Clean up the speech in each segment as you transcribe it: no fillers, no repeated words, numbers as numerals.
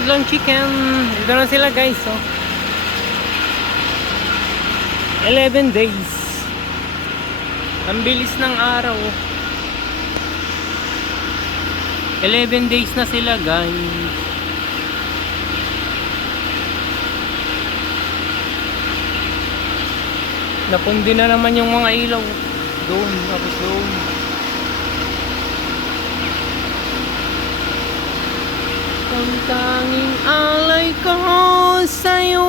Madlang Chicken. Dito na sila guys, oh. 11 days. Ang bilis ng araw. 11 days na sila guys. Napundi na naman yung mga ilaw. Doon, tapos doon. Ang tanging alay ko sa'yo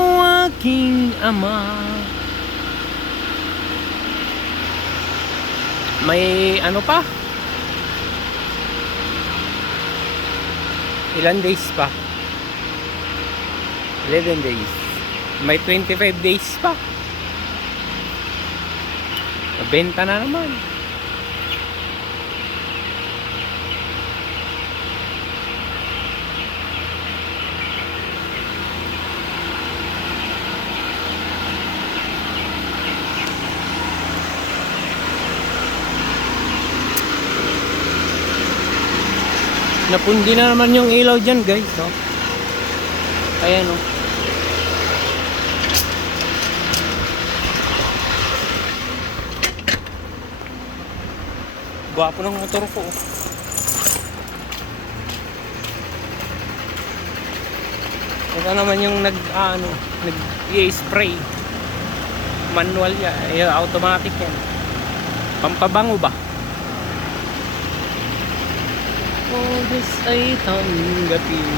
aking ama. May ano pa? Ilan days pa? 11 days. May 25 days pa. Benta na naman. Napundi na naman yung ilaw dyan guys, oh. Ayan, oh. Gwapo ng motor ko, oh. Ito naman yung nag-i-spray. Manual yan, automatic yan. Pampabango ba? Oh, this ay tanggapin.